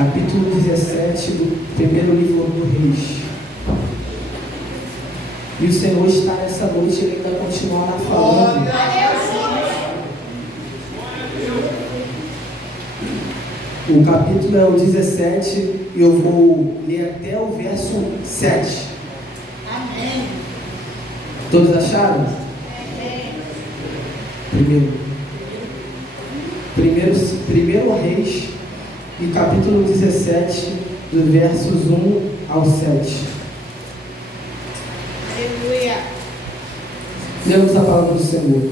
capítulo 17 do primeiro livro do Reis. E o Senhor está nessa noite, Ele ainda continuará falando. O capítulo é o 17 e eu vou ler até o verso 7. Amém. Todos acharam? Primeiro Reis e capítulo 17, dos versos 1 ao 7. Aleluia. Lemos a palavra do Senhor.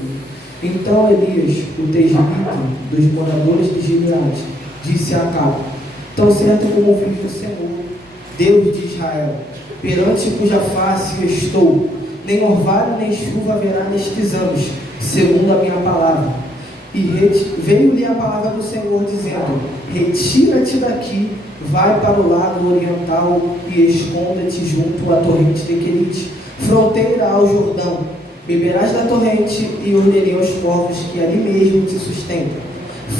Então Elias, o tesbita dos moradores de Gileade, disse a Acabe: tão certo como vive o Senhor, Deus de Israel, perante cuja face eu estou, nem orvalho nem chuva haverá nestes anos, segundo a minha palavra. E veio-lhe a palavra do Senhor, dizendo: retira-te daqui, vai para o lado oriental e esconda-te junto à torrente de Querite, fronteira ao Jordão. Beberás da torrente e ordenei aos povos que ali mesmo te sustentam.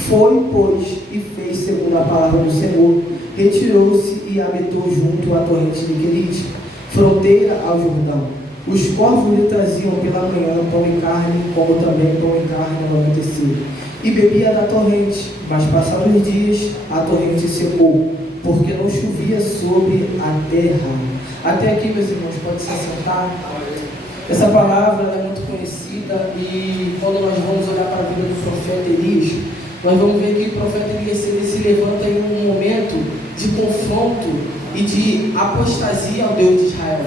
Foi, pois, e fez segundo a palavra do Senhor. Retirou-se e habitou junto à torrente de Querite, fronteira ao Jordão. Os corvos lhe traziam pela manhã pão e carne, como também pão e carne ao anoitecer. E bebia da torrente, mas passados os dias a torrente secou, porque não chovia sobre a terra. Até aqui, meus irmãos, pode se assentar. Essa palavra é muito conhecida e quando nós vamos olhar para a vida do profeta Elias, nós vamos ver que o profeta Elias ele se levanta em um momento de confronto e de apostasia ao Deus de Israel.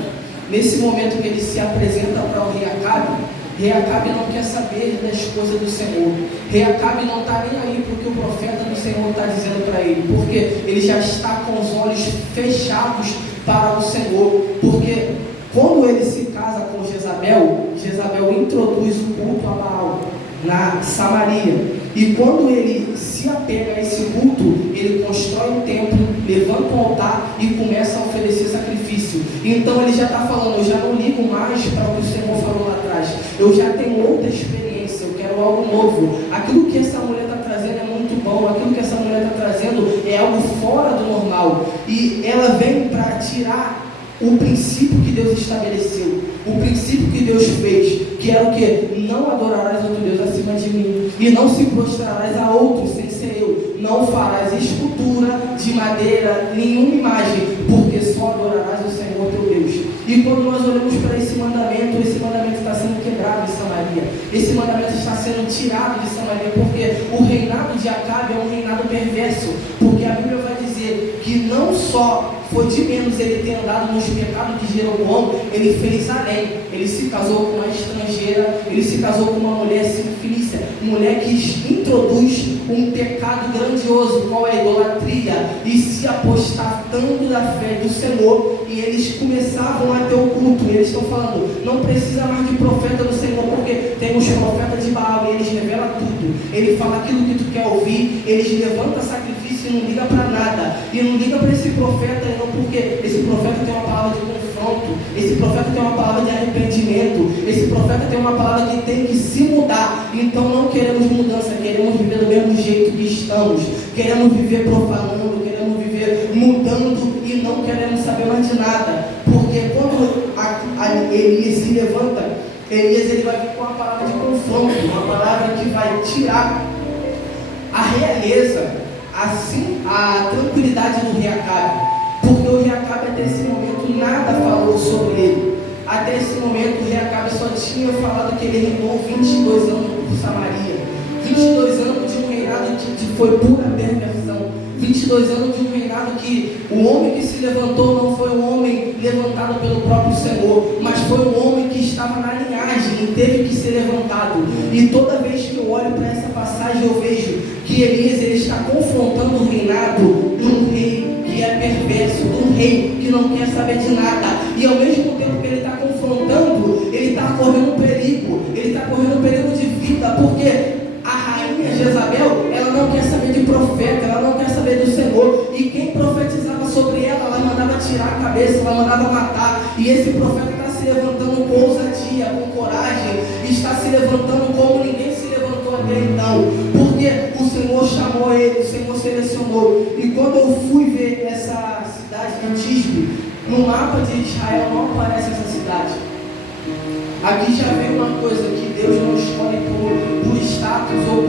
Nesse momento que ele se apresenta para o rei Acabe não quer saber das coisas do Senhor. Rei Acabe não está nem aí porque o profeta do Senhor está dizendo para ele, porque ele já está com os olhos fechados para o Senhor, porque quando ele se casa com Jezabel introduz o culto a Baal na Samaria. E quando ele se apega a esse culto, ele constrói um templo, levanta um altar e começa a oferecer sacrifício. Então ele já está falando: eu já não ligo mais para o que o Senhor falou lá atrás, eu já tenho outra experiência, eu quero algo novo. Aquilo que essa mulher está trazendo é muito bom, aquilo que essa mulher está trazendo é algo fora do normal. E ela vem para tirar o princípio que Deus estabeleceu, o princípio que Deus fez, que era o que? Não adorarás outro Deus acima de mim, e não se prostrarás a outro sem ser eu, não farás escultura de madeira, nenhuma imagem, porque só adorarás o Senhor teu Deus. E quando nós olhamos para esse mandamento está sendo quebrado em Samaria, esse mandamento está sendo tirado de Samaria, porque o reinado de Acabe é um reinado perverso, porque a Bíblia vai dizer que não só foi de menos ele ter andado nos pecados de Jeroboão, ele fez além. Ele se casou com uma estrangeira, ele se casou com uma mulher sinfilícia, mulher que introduz um pecado grandioso, qual é a idolatria, e se apostatando da fé do Senhor, e eles começavam a ter o culto. E eles estão falando: não precisa mais de profeta do Senhor, porque tem os profetas de Baal, e eles revelam tudo, ele fala aquilo que tu quer ouvir, eles levantam sacrifício e não liga para nada, e não liga para esse profeta não, porque esse profeta tem uma palavra de confronto, esse profeta tem uma palavra de arrependimento, esse profeta tem uma palavra que tem que se mudar. Então não queremos mudança, queremos viver do mesmo jeito que estamos, queremos viver profanando, queremos viver mudando e não queremos saber mais de nada, porque quando Elias se levanta, ele vai vir com uma palavra de confronto, uma palavra que vai tirar a realeza, assim, a tranquilidade do rei Acabe, porque o rei Acabe até esse momento nada falou sobre ele. Até esse momento o rei Acabe só tinha falado que ele reinou 22 anos por Samaria, 22 anos de um reinado que foi pura perversão, 22 anos de um reinado que o homem que se levantou não foi um homem levantado pelo próprio Senhor, mas foi um homem que estava na linhagem e teve que ser levantado. E toda vez que eu olho para essa passagem eu vejo que Elias ele está confrontando o reinado de um rei que é perverso, de um rei que não quer saber de nada, e ao mesmo tempo que ele está confrontando, ele está correndo perigo, ele está correndo perigo de vida, porque a rainha Jezabel, ela não quer saber de profeta, ela não quer saber do Senhor, e quem profetizava sobre ela, ela mandava tirar a cabeça, ela mandava matar. E esse profeta está se levantando com ousadia, com coragem, está se levantando como ninguém se levantou até então, porque o Senhor chamou ele, o Senhor selecionou. E quando eu fui ver mapa de Israel não aparece essa cidade. Aqui já vem uma coisa, que Deus não escolhe por status ou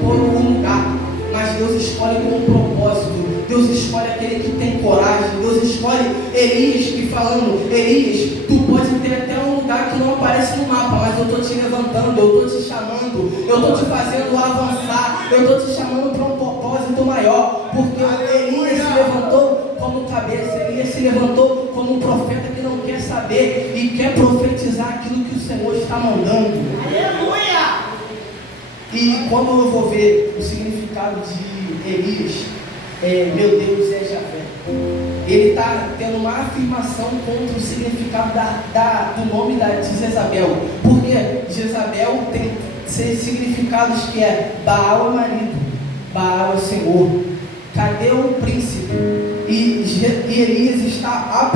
por um lugar, mas Deus escolhe com um propósito. Deus escolhe aquele que tem coragem. Deus escolhe Elias, que falando: Elias, tu pode ter até um lugar que não aparece no mapa, mas eu estou te levantando, eu estou te chamando, eu estou te fazendo avançar, eu estou te chamando para um propósito maior, porque Elias se levantou como cabeça, Elias se levantou como um profeta que não quer saber e quer profetizar aquilo que o Senhor está mandando. Aleluia! E quando eu vou ver o significado de Elias, meu Deus, é Javé. Ele está tendo uma afirmação contra o significado do nome de Jezabel. Porque Jezabel tem significados que é Baal é marido, Baal é senhor. Cadê o príncipe? E Elias está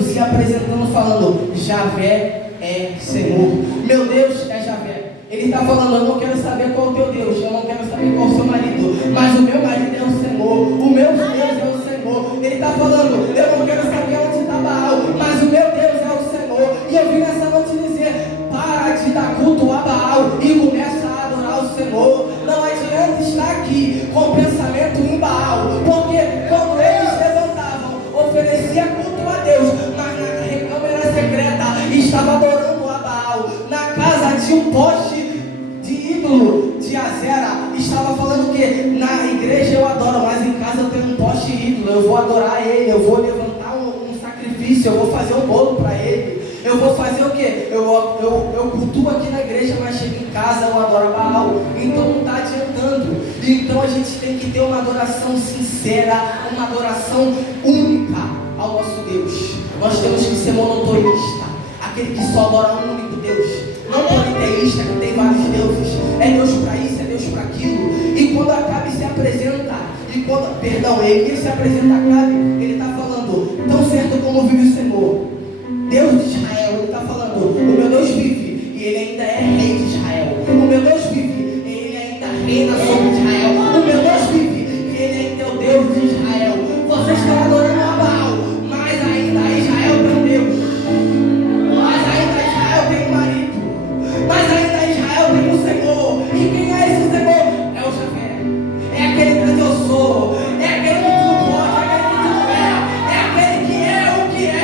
se apresentando, falando: Javé é Senhor. Meu Deus é Javé. Ele está falando: eu não quero saber qual é o teu Deus, eu não quero saber qual é o seu marido, mas o meu marido é o Senhor, o meu Deus é o Senhor. Ele está falando: eu não quero saber onde está Baal, mas o meu Deus é o Senhor. E eu vim nessa noite dizer: para de dar culto a Baal e começa a adorar o Senhor. Não adianta estar aqui com pensamento em Baal, porque quando eles levantavam, oferecia culto a Deus, mas na recâmara secreta estava adorando a Baal. Na casa de um poste de ídolo de Azera, estava falando que na igreja eu adoro, mas em casa eu tenho um poste ídolo, eu vou adorar ele, eu vou levantar um sacrifício, eu vou fazer um bolo para ele, eu vou fazer o quê? Eu cultuo aqui na igreja, mas chego em casa, eu adoro Baal. Então não está adiantando. Então a gente tem que ter uma adoração sincera, uma adoração única ao nosso Deus. Nós temos que ser monoteísta, aquele que só adora um único Deus, não politeísta, que tem vários deuses. É Deus para isso, é Deus para aquilo. E quando Acabe se apresenta, Elias se apresenta a Acabe, ele está falando: tão certo como vive o Senhor, Deus de Israel. Ele está falando: o meu Deus vive e ele ainda é rei de Israel. O meu Deus vive e ele ainda reina sobre Israel. O meu Deus vive e ele ainda é o Deus de Israel. Vocês estão adorando a Baal, mas ainda Israel tem um Deus, mas ainda Israel tem um marido, mas ainda Israel tem um Senhor. E quem é esse Senhor? É o Javé. É aquele que eu sou, é aquele que tu pode, é aquele que tu é aquele que é o que é.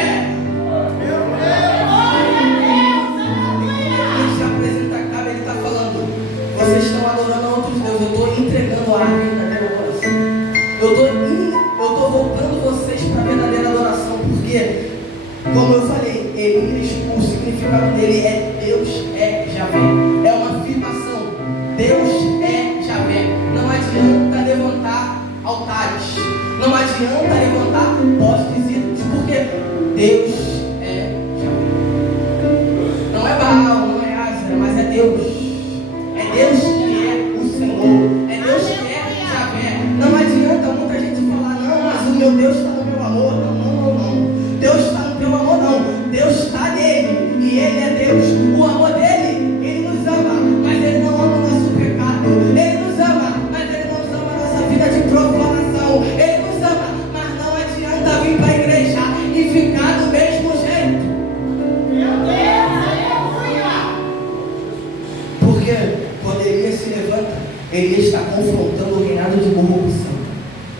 Ele se apresenta a Acabe, ele está falando: vocês estão adorando a outros deuses, eu estou entregando a arca da verdadeira adoração. Eu estou voltando vocês para a verdadeira adoração, porque, como eu falei, Elias, o significado dele é Deus é Javé. É uma afirmação: Deus é Javé. Não adianta levantar altares, não adianta levantar postes ídolos, porque Deus é Javé. Não é Baal, não é Ázera, mas é Deus. É Deus que é o Senhor, é Deus que é Javé. Não adianta muita gente falar: não, mas o meu Deus está no meu amor. Não. Deus está no teu amor, não. Deus está nele e ele é Deus. O amor dele, ele nos ama, mas ele não ama o nosso pecado. Ele nos ama, mas ele não ama a nossa vida de profanação. Ele nos ama, mas não adianta vir para a igreja e ficar do mesmo jeito. Meu Deus, aleluia! Porque quando Elias se levanta, Elias está confrontando o reinado de corrupção.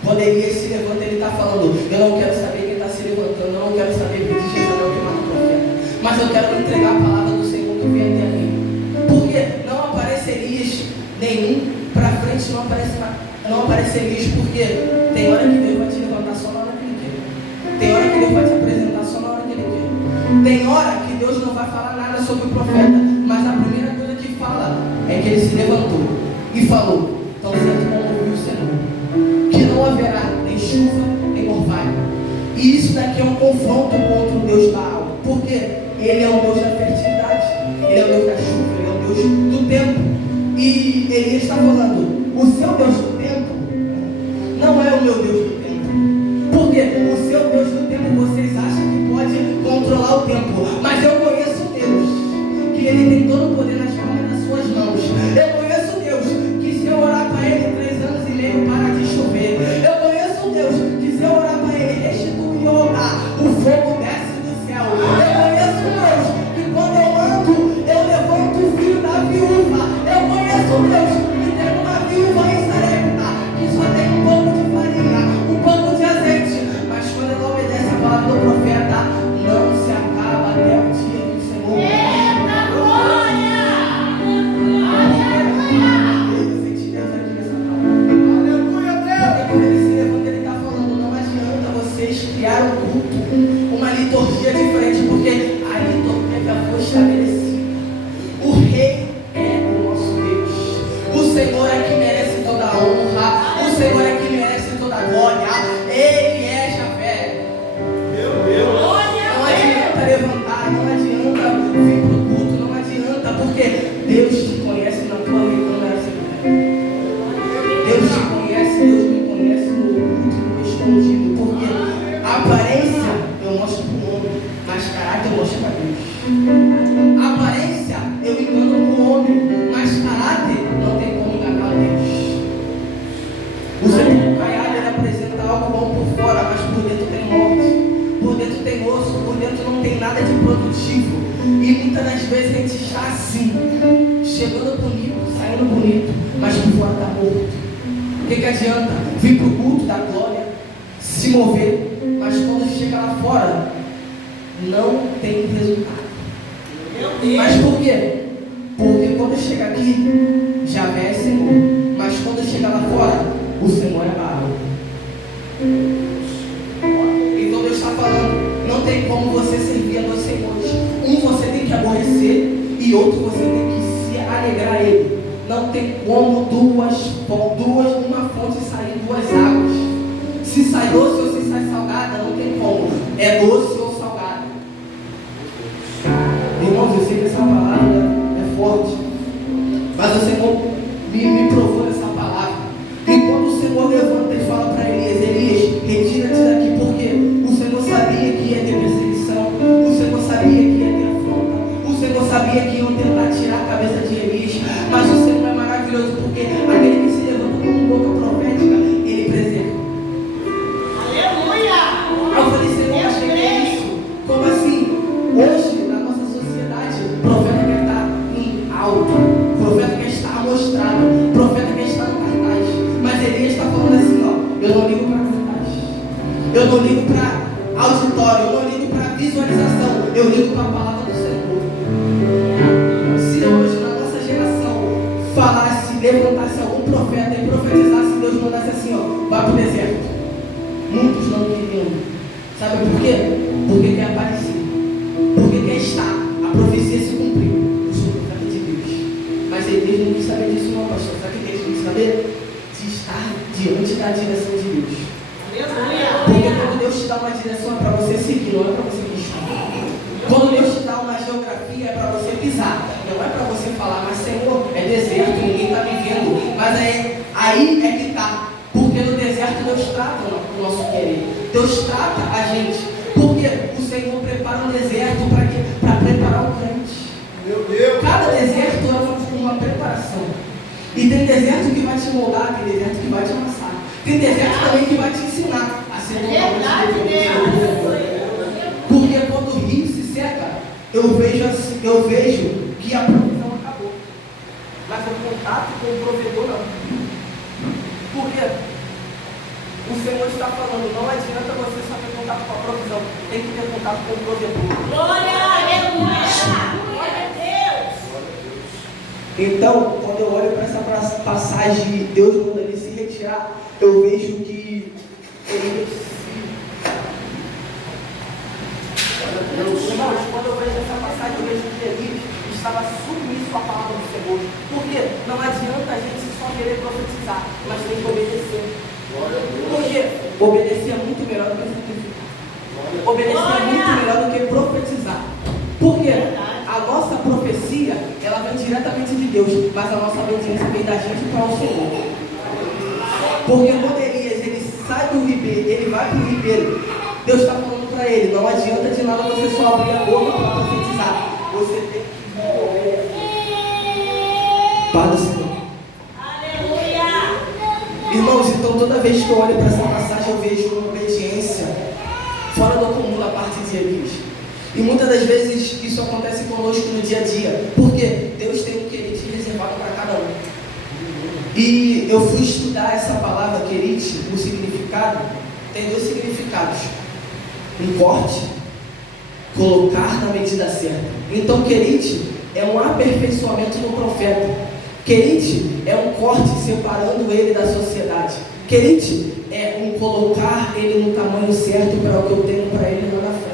Quando Elias se levanta, ele está falando: eu não quero saber quem está se levantando, eu não quero saber quem de Jezabel que mata o profeta, mas eu quero entregar a palavra do Senhor que vem até mim. Porque não aparece Elias nenhum para frente, não aparece Elias, porque tem hora que Deus vai te levantar só na hora que Ele quer. Tem hora que Deus vai te apresentar só na hora que Ele quer. Tem hora que Deus não vai falar nada sobre o profeta, mas a primeira coisa que fala é que ele se levantou e falou: tão certo como ouviu o Senhor, que não haverá nem chuva nem orvalho. E isso daqui é um confronto contra o Deus Baal, porque ele é o Deus da fertilidade, ele é o Deus da chuva, ele é o Deus do tempo. E ele está falando: o seu Deus do tempo não é o meu Deus do tempo, porque o seu Deus do tempo vocês acham que pode controlar o tempo, mas eu conheço Deus, que ele tem todo o poder nas palmas das suas mãos. Eu conheço Deus, que se eu orar para ele 3 anos e meio para de chover. Eu conheço Deus, que se eu orar para ele restituir o fogo dela. algo bom por fora, mas por dentro tem morte, por dentro tem osso, por dentro não tem nada de produtivo. E muitas das vezes a gente está assim, chegando bonito, saindo bonito, mas por fora está morto. O que adianta vir para o culto da glória, se mover, mas quando chega lá fora, não tem resultado. Mas por quê? Porque quando chega aqui, Javé é Senhor, mas quando chega lá fora, o Senhor é Baal. Então Deus está falando, não tem como você servir a dois senhores. Um você tem que aborrecer e outro você tem que se alegrar a ele. Não tem como uma fonte sair duas águas. Se sai doce ou se sai salgada, não tem como. É doce ou salgada. Irmãos, eu sei que essa palavra é forte, mas o Senhor me provou nessa palavra. E quando o Senhor levanta e fala para Elias, Elias, retira-te daqui, porque o Senhor sabia que ia ter perseguição, o Senhor sabia que ia ter afronta, o Senhor sabia que iam tentar tirar a cabeça de Elias, mas o Senhor é maravilhoso, porque aquele que se levanta como boca profética, ele preserva. Aleluia! Eu falei, Senhor, mas que é isso? Como assim? Hoje, na nossa sociedade, o profeta quer estar em alto, o profeta quer estar mostrado, o profeta quer estar no cartaz. Mas Elias está falando assim, ó, eu não ligo para cartaz, eu não ligo para auditório, eu não ligo para visualização, eu ligo para a palavra do Senhor. Se hoje, na nossa geração, falasse, levantasse algum profeta e profetizasse, Deus mandasse assim, ó, vá para o deserto, muitos não queriam. Sabe por quê? Porque quer aparecer, porque quer estar, a profecia se cumpriu. Eu sou profeta de Deus, mas Elias não quis saber disso não, pastor. Sabe o que eles quis saber? De estar diante da direção de Deus. Porque quando Deus te dá uma direção é para você seguir, não é para você pisar. Quando Deus te dá uma geografia é para você pisar, não é para você falar, mas Senhor, é deserto, ninguém está me vendo. Mas aí é que está, porque no deserto Deus trata o nosso querer, Deus trata a gente, porque o Senhor prepara um deserto para quê? Para preparar o crente. Meu Deus. Cada deserto é uma preparação. E tem deserto que vai te moldar, tem deserto que vai te amassar. Tem deserto também que vai te ensinar a ser porque quando o rio se seca, eu vejo que a provisão acabou. Mas o contato com o provedor não. Porque o Senhor está falando, não adianta você só ter contato com a provisão, tem que ter contato com o provedor. Glória a Deus! Então, quando eu olho para essa passagem de Deus manda ele se retirar, eu vejo que ele Irmãos, quando eu vejo essa passagem, eu vejo que ele estava submisso à palavra do Senhor. Porque não adianta a gente só querer profetizar, mas tem que obedecer. Porque obedecer é muito melhor do que sacrificar. Obedecer é muito melhor do que profetizar. Porque a nossa profecia, ela vem diretamente de Deus, mas a nossa obediência vem da gente para o Senhor. Porque quando Elias, ele sai do ribeiro, ele vai para o ribeiro, Deus está falando para ele, não adianta de nada você só abrir a boca para profetizar, você tem que morrer. Pai do Senhor. Aleluia! Irmãos, então toda vez que eu olho para essa passagem, eu vejo uma obediência fora do comum da parte de Elias. E muitas das vezes isso acontece conosco no dia a dia, porque Deus tem um querite reservado para cada um. E eu fui estudar essa palavra querite, o significado, tem dois significados. Um corte, colocar na medida certa. Então querite é um aperfeiçoamento no profeta. Querite é um corte separando ele da sociedade. Querite é um colocar ele no tamanho certo para o que eu tenho para ele lá na frente.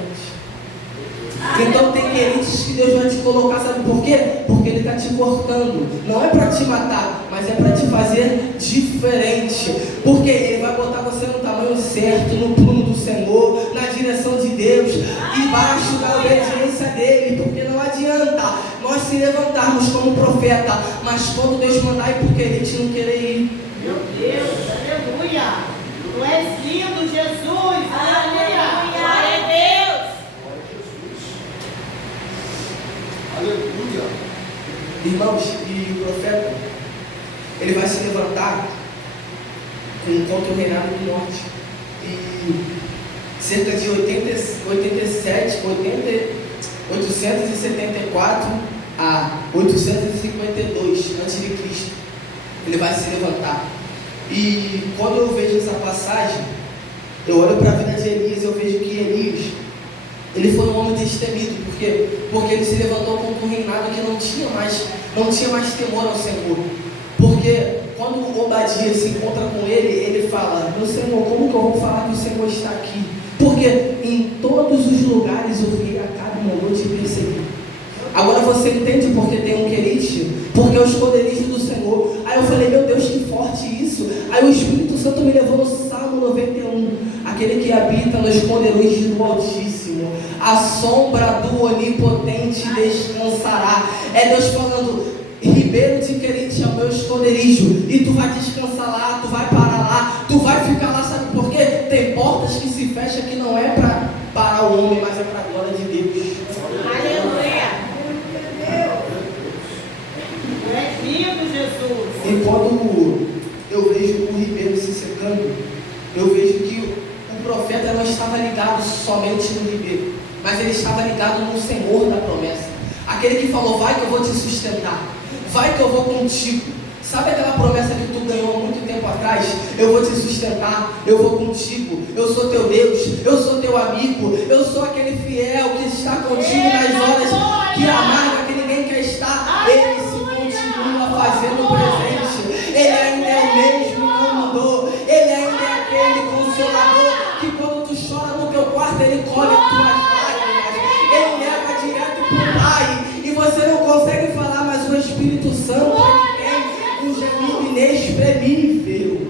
Então tem querites que Deus vai te colocar, sabe por quê? Porque Ele está te cortando. Não é para te matar, mas é para te fazer diferente. Porque Ele vai botar você no tamanho certo, no prumo do Senhor, na direção de Deus, embaixo da obediência dEle. Porque não adianta nós se levantarmos como profeta, mas quando Deus mandar ir por querite, não querer ir. Meu Deus, aleluia! Tu és lindo, Jesus! Aleluia! Glória a Deus! Aleluia! Irmãos, e o profeta, ele vai se levantar contra o reinado do norte. e cerca de 874 a 852 a.C. ele vai se levantar. E quando eu vejo essa passagem, eu olho para a vida de Elias e eu vejo que Elias, ele foi um homem destemido. Por quê? Porque ele se levantou contra um reinado que não tinha mais temor ao Senhor. Porque quando Obadias se encontra com ele, ele fala: meu Senhor, como que eu vou falar que o Senhor está aqui? Porque em todos os lugares o rei Acabe mandou te perseguir. Agora você entende porque tem um querite? Porque é o esconderijo do Senhor. Aí eu falei: meu Deus, que forte isso. Aí o Espírito Santo me levou no Salmo 91. Aquele que habita no esconderijo do Altíssimo, a sombra do Onipotente descansará. É Deus falando: Ribeiro de Querite é o meu esconderijo, e tu vai descansar lá, tu vai parar lá, tu vai ficar lá. Sabe por quê? Tem portas que se fecham que não é para parar o homem, mas é para a glória de Deus. Aleluia! É lindo, Jesus! E quando eu vejo o ribeiro se secando, eu vejo que o profeta não estava ligado somente no ribeiro, mas ele estava ligado no Senhor da promessa. Aquele que falou: vai que eu vou te sustentar, vai que eu vou contigo. Sabe aquela promessa que tu ganhou há muito tempo atrás? Eu vou te sustentar, eu vou contigo, eu sou teu Deus, eu sou teu amigo, eu sou aquele fiel que está contigo nas horas que amarga, que ninguém quer estar. Ele se continua fazendo presente, ele ainda é o mesmo, não mudou. Ele ainda é aquele consolador que quando tu chora no teu quarto, ele colhe tuas lágrimas, ele leva direto para o Pai, e você não consegue falar, mas o Espírito Santo, ele tem um gemido inexprimível.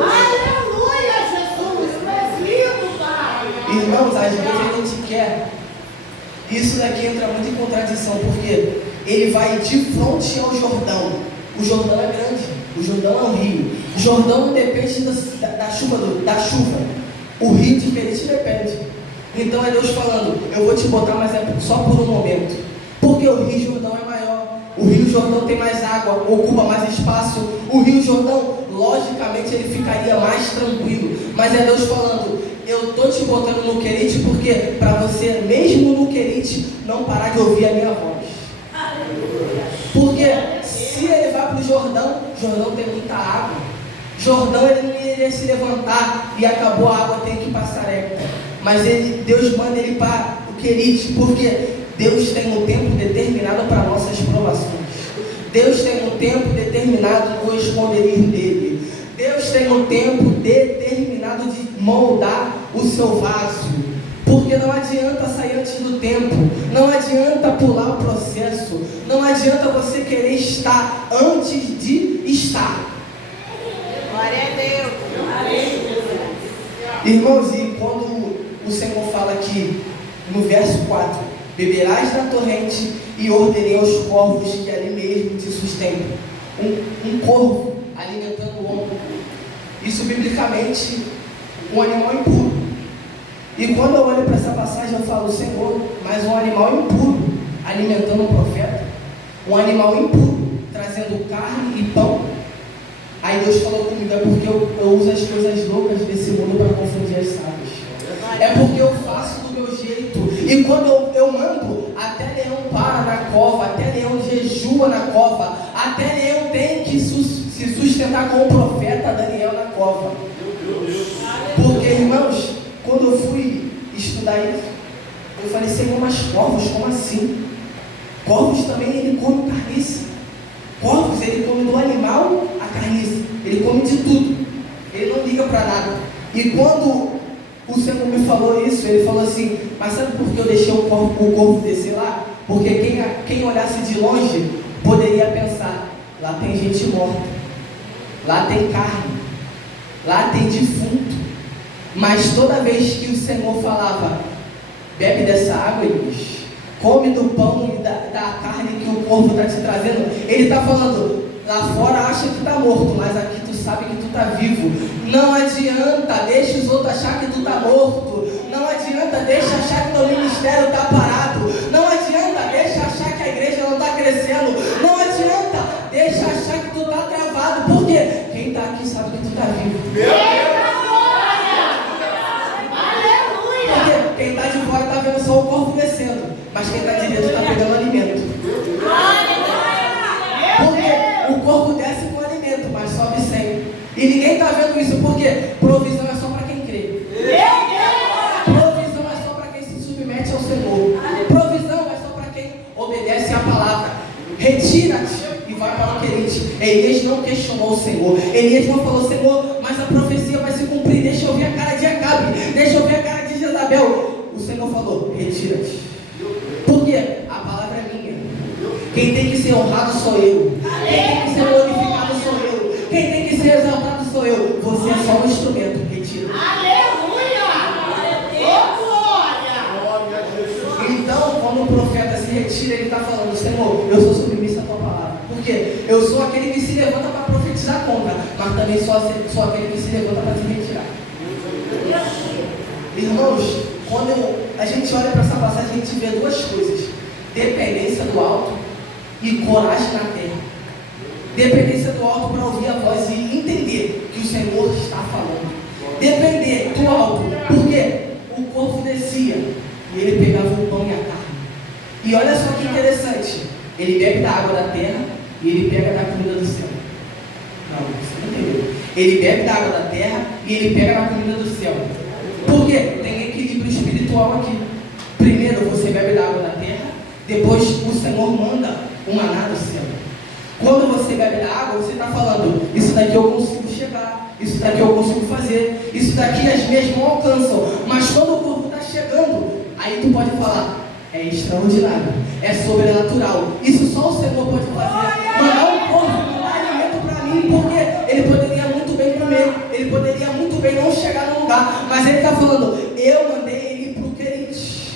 Aleluia, Jesus! Tu és lindo, Pai! Irmãos, às vezes a gente quer. Isso daqui entra muito em contradição, porque ele vai de frente ao Jordão. O Jordão é grande, o Jordão é um rio. O Jordão não depende da chuva. O rio de Querite depende. Então é Deus falando: eu vou te botar, mas é só por um momento. Porque o rio Jordão é maior. O rio Jordão tem mais água, ocupa mais espaço. O rio Jordão, logicamente, ele ficaria mais tranquilo. Mas é Deus falando: eu estou te botando no Querite, porque para você, mesmo no Querite, não parar de ouvir a minha voz. Porque se ele vai para o Jordão, Jordão tem muita água. Jordão, ele não iria se levantar e acabou a água, tem que ir para Sarepta. Mas Deus manda ele para o Querite, porque Deus tem um tempo determinado para nossas provações. Deus tem um tempo determinado no esconderijo dele. Deus tem um tempo determinado de moldar o seu vaso. Porque não adianta sair antes do tempo, não adianta pular o processo, não adianta você querer estar antes de estar. Glória a Deus! Irmãos, e quando o Senhor fala aqui no verso 4: beberás da torrente e ordenei aos corvos que ali mesmo te sustentem. Um corvo alimentando o homem. Isso biblicamente, um animal impuro. E quando eu olho para essa passagem, eu falo: Senhor, mas um animal impuro alimentando um profeta, um animal impuro trazendo carne e pão. Aí Deus falou comigo: é porque eu uso as coisas loucas desse mundo para confundir as sábias. É porque eu faço do meu jeito. E quando eu mando, até leão para na cova, até leão jejua na cova, até leão tem que se sustentar com o profeta Daniel na cova. Porque, irmãos, quando eu fui estudar isso, eu falei: Senhor, mas corvos, como assim? Corvos também, ele come carniça. Corvos, ele come do animal a carniça. Ele come de tudo. Ele não liga para nada. E quando o Senhor me falou isso, ele falou assim: mas sabe por que eu deixei o corvo descer lá? Porque quem olhasse de longe poderia pensar: lá tem gente morta, lá tem carne, lá tem defunto. Mas toda vez que o Senhor falava: bebe dessa água, Elias, come do pão e da carne que o corvo está te trazendo, ele está falando: lá fora acha que está morto, mas aqui tu sabe que tu está vivo. Não adianta, deixa os outros achar que tu está morto. Não adianta, deixa achar que teu ministério está parado. Não adianta, deixa achar que a igreja não está crescendo. Não adianta, deixa achar que tu está travado. Porque quem está aqui sabe que tu está vivo. Eita glória! Elias não falou: Senhor, mas a profecia vai se cumprir, deixa eu ver a cara de Acabe, deixa eu ver a cara de Jezabel. O Senhor falou: retira-te. Por quê? A palavra é minha. Quem tem que ser honrado sou eu. Quem tem que ser glorificado sou eu. Quem tem que ser exaltado sou eu. Você é só um instrumento. Retira. Aleluia! Glória! Então, quando o profeta se retira, ele está falando: Senhor, eu sou submissa à tua palavra. Por quê? Eu sou aquele que se levanta para profetizar contra, mas também sou aquele que se levanta para se retirar. Irmãos, quando a gente olha para essa passagem, a gente vê duas coisas: dependência do alto e coragem na terra. Dependência do alto para ouvir a voz e entender que o Senhor está falando. Depender do alto, porque o corpo descia e ele pegava o pão e a carne. E olha só que interessante: ele bebe da água da terra e ele pega da comida do céu. Não, você não entendeu. Ele bebe da água da terra e ele pega da comida do céu. Por quê? Tem equilíbrio espiritual aqui. Primeiro você bebe da água da terra, depois o Senhor manda o maná do céu. Quando você bebe da água, você está falando: isso daqui eu consigo chegar, isso daqui eu consigo fazer, isso daqui as minhas não alcançam. Mas quando o corpo está chegando, aí tu pode falar: é extraordinário, é sobrenatural, isso só o Senhor pode fazer. Mandar um corpo, mandar alimento para mim, porque ele poderia muito bem comer, ele poderia muito bem não chegar no lugar, mas ele está falando: eu mandei ele para o Querite.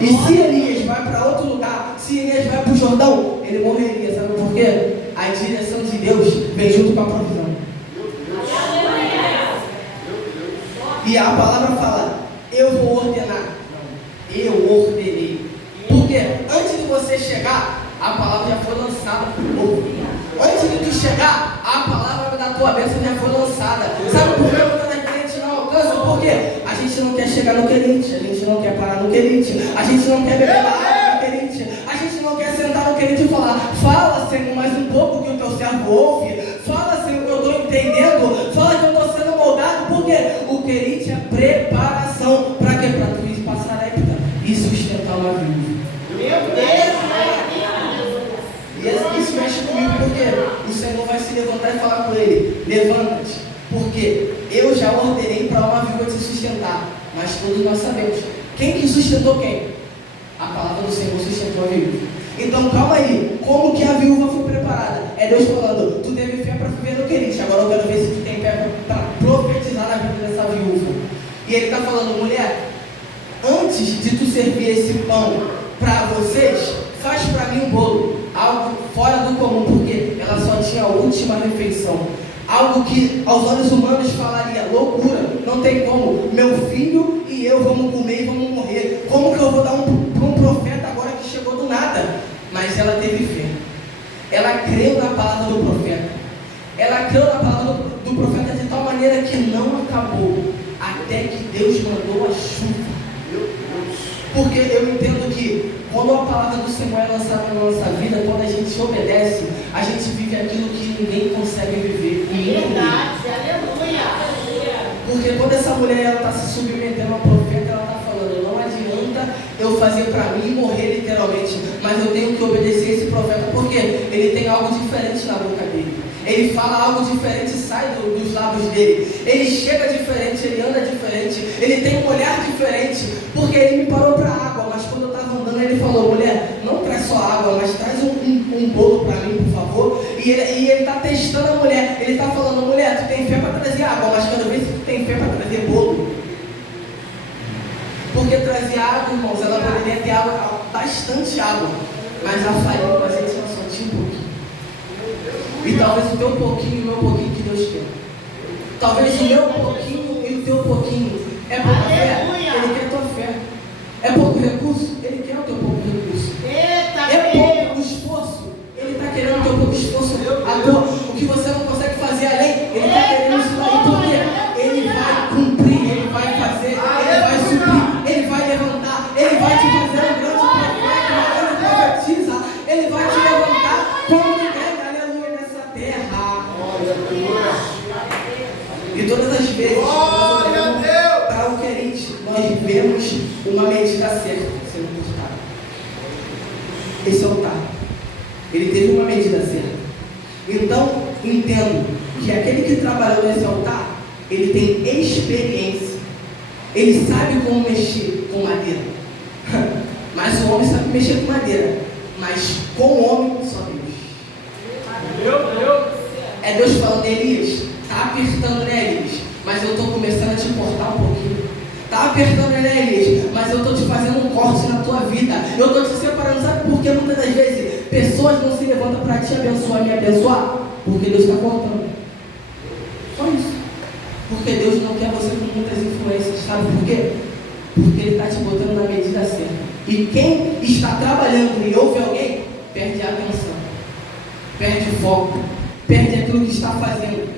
E se Elias vai para outro lugar, se Elias vai para o Jordão, ele morreria. Sabe por quê? A direção de Deus vem junto com a provisão. E a palavra fala: eu vou ordenar. Eu ordenei. Porque antes de você chegar, a palavra já foi lançada para o povo. Antes de tu chegar, a palavra da tua bênção já foi lançada. Sabe por que a gente não alcança? Porque a gente não quer chegar no Querite, a gente não quer parar no Querite, a gente não quer beber da água no Querite, a gente não quer sentar no Querite e falar: fala, Senhor, mais um pouco que o teu servo ouve. Fala, Senhor, que eu estou entendendo. Fala que eu estou sendo moldado. Porque o Querite é preparação. Para quê? Para tu ir passar a Sarepta e sustentar uma viúva. Meu Deus! E isso mexe comigo, porque o Senhor vai se levantar e falar com ele: levanta-te, porque eu já ordenei para uma viúva te sustentar. Mas todos nós sabemos quem que sustentou quem? A palavra do Senhor sustentou a viúva. Então calma aí, como que a viúva foi preparada? É Deus falando: tu teve fé para viver no Querite, agora eu quero ver se tu tem fé para profetizar na vida dessa viúva. E ele está falando: mulher, antes de tu servir esse pão para vocês, faz para mim um bolo, algo fora do comum, porque ela só tinha a última refeição, algo que aos olhos humanos falaria loucura, não tem como, meu filho e eu vamos comer e vamos morrer, como que eu vou dar para um profeta agora que chegou do nada? Mas ela teve fé, ela creu na palavra do profeta, ela creu na palavra do profeta de tal maneira que não acabou, até que Deus mandou a chuva. Porque eu entendo que quando a palavra do Senhor é lançada na nossa vida, quando a gente obedece, a gente vive aquilo que ninguém consegue viver. Verdade, aleluia. Porque quando essa mulher está se submetendo ao profeta, ela está falando: não adianta eu fazer para mim e morrer literalmente, mas eu tenho que obedecer esse profeta, porque ele tem algo diferente na boca dele. Ele fala algo diferente, sai dos lábios dele. Ele chega diferente, ele anda diferente, ele tem um olhar diferente, porque ele me parou para a água, mas quando eu estava andando, ele falou: mulher, não traz só água, mas traz um bolo para mim, por favor. E ele está testando a mulher, ele está falando: mulher, tu tem fé para trazer água, mas quero ver se tu tem fé para trazer bolo. Porque trazer água, irmãos, ela poderia ter água, bastante água, mas a farinha, a gente só tinha um pouquinho. E talvez o teu pouquinho e o meu pouquinho que Deus quer. Talvez o meu pouquinho e o teu pouquinho. É pouca fé? Ele quer a tua fé. É pouco recurso? Ele quer o teu pouco recurso. É pouco esforço? Ele está querendo o teu pouco esforço. O que você não consegue fazer além, ele está querendo isso daí. Porque ele vai cumprir, ele vai fazer, ele vai suprir, ele vai levantar, ele vai te fazer um grande profeta. Ele profetiza, ele vai te levantar como ninguém. E todas as vezes para o Querite, nós vemos uma medida certa sendo buscada. Esse altar, ele teve uma medida certa. Então, entendo que aquele que trabalhou nesse altar, ele tem experiência. Ele sabe como mexer com madeira. Mas o homem sabe mexer com madeira. Mas com o homem, só Deus. É Deus falando, Elias, tá apertando, né, Elias? Mas eu estou começando a te cortar um pouquinho. Tá apertando, né, Elias? Mas eu estou te fazendo um corte na tua vida. Eu estou te separando. Sabe por que muitas das vezes pessoas não se levantam para te abençoar e me abençoar? Porque Deus está cortando. Só isso. Porque Deus não quer você com muitas influências. Sabe por quê? Porque Ele está te botando na medida certa. E quem está trabalhando e ouve alguém, perde a atenção, perde o foco, perde aquilo que está fazendo.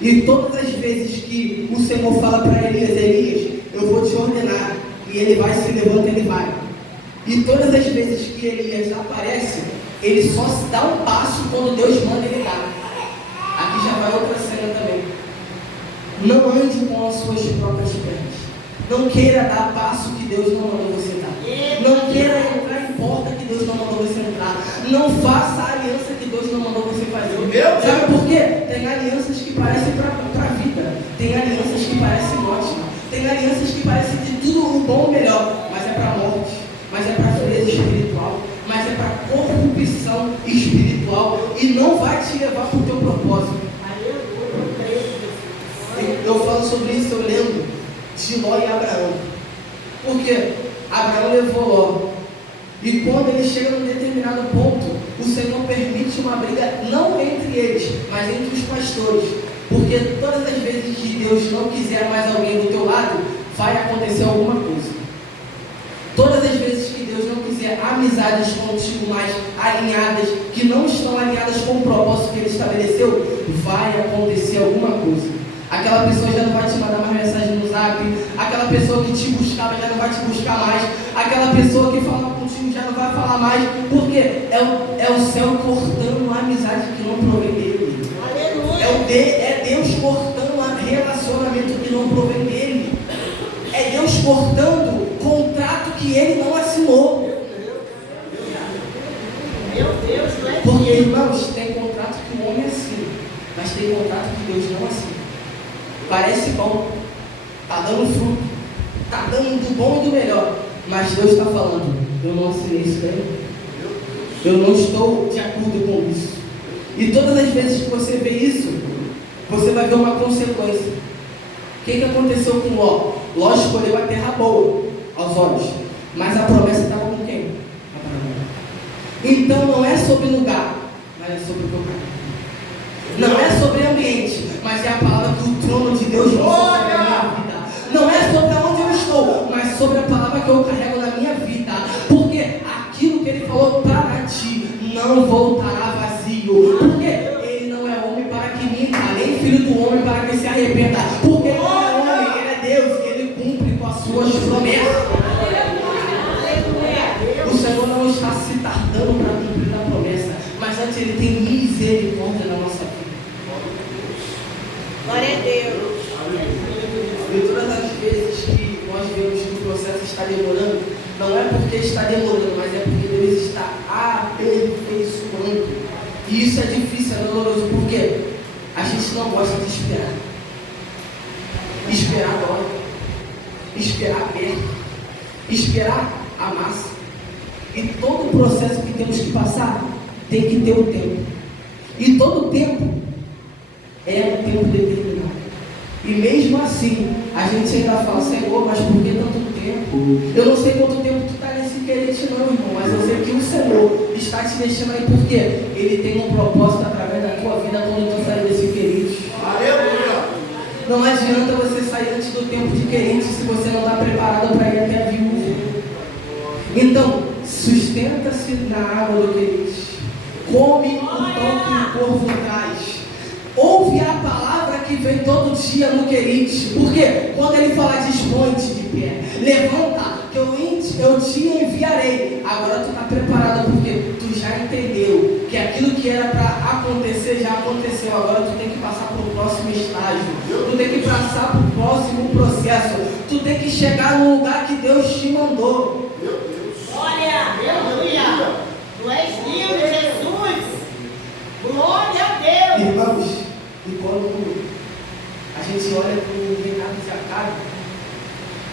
E todas as vezes que o Senhor fala para Elias, Elias, eu vou te ordenar, e ele vai, se levanta, ele vai. E todas as vezes que Elias aparece, ele só se dá um passo quando Deus manda ele dar. Aqui já vai outra cena também. Não ande com as suas próprias pernas. Não queira dar passo que Deus não mandou você dar. Não queira entrar em porta que Deus não mandou você entrar. Não faça a aliança que Deus não mandou você fazer. Sabe por quê? Tem alianças que parecem para a vida. Tem alianças que parecem ótimas. Tem alianças que parecem de tudo o bom e melhor. Mas é para a morte. Mas é para a frieza espiritual. Mas é para a corrupção espiritual. E não vai te levar para o teu propósito. Eu falo sobre isso, eu lembro de Ló e Abraão. Porque Abraão levou Ló. E quando ele chega num determinado ponto, o Senhor permite uma briga, não entre eles, mas entre os pastores. Porque todas as vezes que Deus não quiser mais alguém do teu lado, vai acontecer alguma coisa. Todas as vezes que Deus não quiser amizades contigo mais alinhadas, que não estão alinhadas com o propósito que Ele estabeleceu, vai acontecer alguma coisa. Aquela pessoa já não vai te mandar mais mensagem no zap. Aquela pessoa que te buscava já não vai te buscar mais. Aquela pessoa que falava contigo já não vai falar mais. Porque é o céu cortando a amizade que não provém dele. É Deus cortando o relacionamento que não provém dele. É Deus cortando o contrato que ele não assinou. Porque, irmãos, tem contrato que o homem assina, mas tem contrato que Deus não assina. Parece bom, está dando fruto, está dando do bom e do melhor, mas Deus está falando, eu não assinei isso daí, eu não estou de acordo com isso. E todas as vezes que você vê isso, você vai ver uma consequência. O que aconteceu com Ló? Ló escolheu a terra boa aos olhos, mas a promessa estava com quem? Então não é sobre lugar, mas é sobre o lugar. Não é sobre ambiente, mas é a palavra que o trono de Deus mostra sobre a minha vida. Não é sobre onde eu estou, mas sobre a palavra que eu carrego na minha vida. Porque aquilo que Ele falou para ti não voltará vazio. Porque Ele não é homem para que minta, nem filho do homem para que se arrependa. Porque Ele não é homem, Ele é Deus, e Ele cumpre com as suas promessas. O Senhor não está se tardando para cumprir a promessa, mas antes Ele tem misericórdia na nossa vida. Glória a Deus. E todas as vezes que nós vemos que o processo está demorando, não é porque está demorando, mas é porque Deus está aperfeiçoando. E isso é difícil, é doloroso, porque a gente não gosta de esperar. Esperar dói. Esperar perto. Esperar amassa. E todo o processo que temos que passar tem que ter um tempo. E todo tempo é um tempo determinado. E mesmo assim, a gente ainda fala, Senhor, mas por que tanto tempo? Eu não sei quanto tempo tu está nesse querente não, irmão, mas eu sei que o Senhor está te deixando aí, porque Ele tem um propósito através da tua vida quando tu sair desse querente. Não adianta você sair antes do tempo de querente se você não está preparado para ir até a viúva. Então, sustenta-se na água do querente. Come o pão que o corvo traz. Ouve a palavra que vem todo dia no querite. Porque quando Ele fala, dispõe-te de pé, levanta, que eu te enviarei. Agora tu está preparado, porque tu já entendeu que aquilo que era para acontecer já aconteceu. Agora tu tem que passar para o próximo estágio. Tu tem que passar para o próximo processo. Tu tem que chegar no lugar que Deus te mandou. Glória, aleluia. Tu és lindo, Jesus. Glória a Deus. Irmãos, e quando a gente olha para o reinado de Acabe,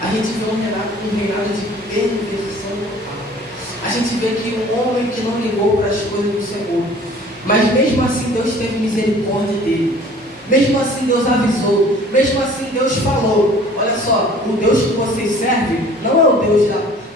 a gente vê um reinado de perversão total. A gente vê que um homem que não ligou para as coisas do Senhor, mas mesmo assim Deus teve misericórdia dele. Mesmo assim Deus avisou, mesmo assim Deus falou: olha só, o Deus que vocês servem não é o Deus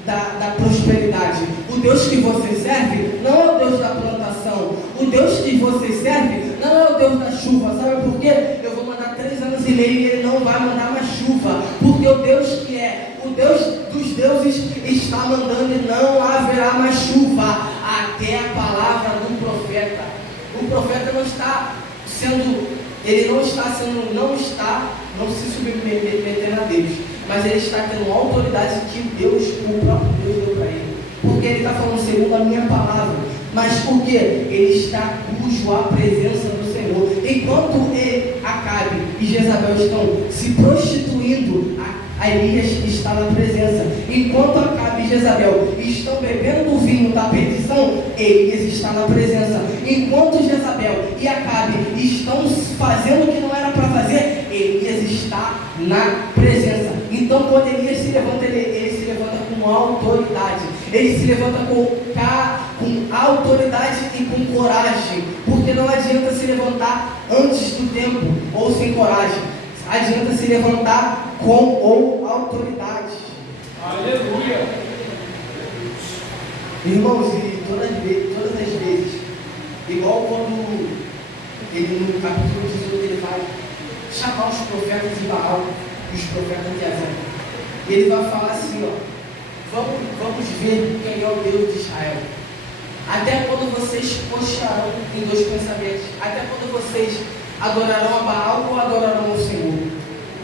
da prosperidade. O Deus que você serve não é o Deus da plantação. O Deus que você serve não é o Deus da chuva. Sabe por quê? Eu vou mandar 3 anos e meio e ele não vai mandar mais chuva, porque o Deus que é o Deus dos deuses está mandando e não haverá mais chuva até a palavra do profeta. O profeta não está sendo, ele não se submetendo a Deus, mas ele está tendo uma autoridade que o próprio Deus deu para ele, porque ele está falando segundo a minha palavra. Mas por quê? Ele está cujo a presença do Senhor. Enquanto Acabe e Jezabel estão se prostituindo, a Elias está na presença. Enquanto Acabe e Jezabel estão bebendo do vinho da perdição, Elias está na presença. Enquanto Jezabel e Acabe estão fazendo o que não era para fazer, Elias está na presença. Então quando Elias se levanta, ele se levanta com autoridade. Ele se levanta com autoridade e com coragem, porque não adianta se levantar antes do tempo ou sem coragem, adianta se levantar com ou autoridade. Aleluia! Irmãos, e todas as vezes, igual quando ele no capítulo 18 ele vai chamar os profetas de Baal e os profetas de Azar, ele vai falar assim: ó, vamos ver quem é o Deus de Israel. Até quando vocês coxarão em 2 pensamentos, até quando vocês adorarão a Baal ou adorarão ao Senhor.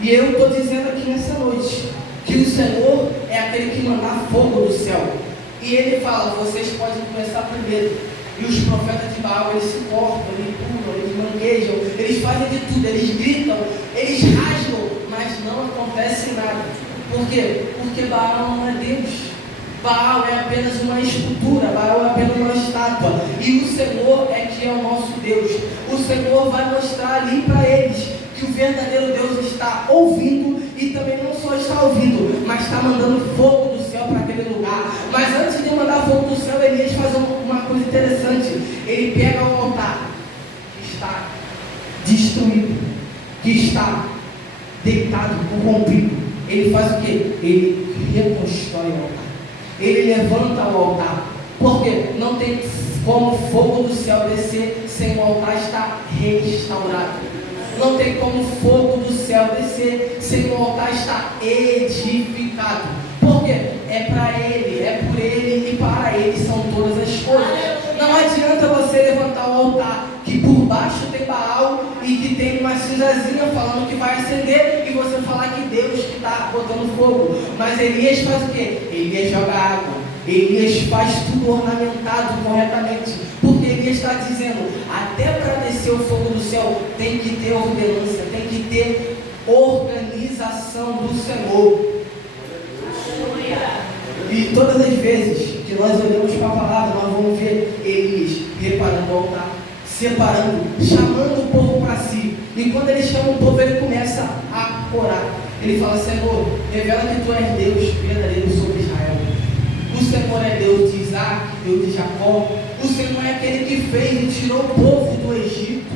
E eu estou dizendo aqui nessa noite que o Senhor é aquele que manda fogo do céu. E ele fala: vocês podem começar primeiro. E os profetas de Baal, eles se cortam, eles pulam, eles manguejam, eles fazem de tudo, eles gritam, eles rasgam, mas não acontece nada. Por quê? Porque Baal não é Deus. Baal é apenas uma escultura, Baal é apenas uma estátua. E o Senhor é que é o nosso Deus. O Senhor vai mostrar ali para eles que o verdadeiro Deus está ouvindo, e também não só está ouvindo, mas está mandando fogo do céu para aquele lugar. Mas antes de mandar fogo do céu, Elias faz uma coisa interessante. Ele pega um altar que está destruído, que está deitado, corrompido. Ele faz o quê? Ele reconstrói o altar. Ele levanta o altar, porque não tem como fogo do céu descer sem o altar estar restaurado. Não tem como fogo do céu descer sem o altar estar edificado. Porque é para Ele, é por Ele e para Ele são todas as coisas. Não adianta você levantar o altar que por baixo tem Baal e que tem uma cinzazinha falando que vai acender, e você falar que Deus que está botando fogo. Mas Elias faz o quê? Elias joga água, Elias faz tudo ornamentado corretamente, porque Elias está dizendo: até para descer o fogo do céu tem que ter ordenança, tem que ter organização do Senhor. E todas as vezes que nós olhamos para a palavra, nós vamos ver Elias reparando o altar, separando, chamando o povo para si. E quando ele chama o povo, ele começa a orar. Ele fala: Senhor, revela que Tu és Deus verdadeiro sobre Israel. O Senhor é Deus de Isaac, Deus de Jacó. O Senhor é aquele que fez e tirou o povo do Egito.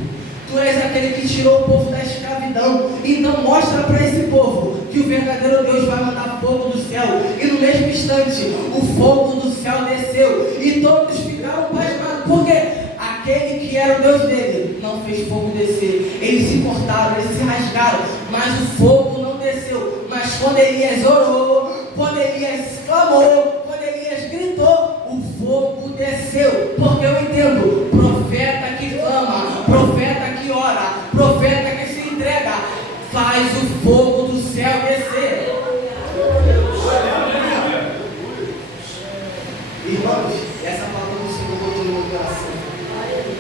Tu és aquele que tirou o povo da escravidão. Então mostra para esse povo que o verdadeiro Deus vai mandar fogo do céu. E no mesmo instante, o fogo do céu desceu, e todos ficaram pasmados, porque aquele que era o Deus dele não fez fogo descer. Eles se cortaram, eles se rasgaram, mas o fogo não desceu. Mas quando Elias orou, quando Elias clamou, quando Elias gritou, o fogo desceu. Porque eu entendo: profeta que clama, profeta que ora, profeta que se entrega, faz o fogo do céu descer. Irmãos, essa palavra do Senhor botou no meu coração.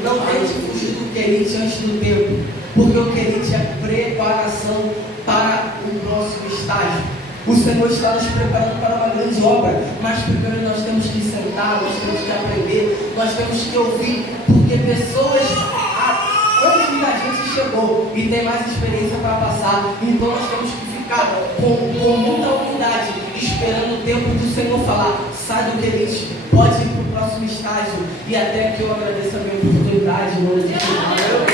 Não tente fugir do querite antes do tempo, porque o querite é preparação para o próximo estágio. O Senhor está nos preparando para uma grande obra, mas primeiro nós temos que sentar, nós temos que aprender, nós temos que ouvir, porque pessoas antes da gente chegou e tem mais experiência para passar. Então nós temos que ficar com muita humildade, esperando o tempo do Senhor falar: sai do Elite, pode ir para o próximo estágio. E até que eu agradeço a minha oportunidade, em nome de Jesus.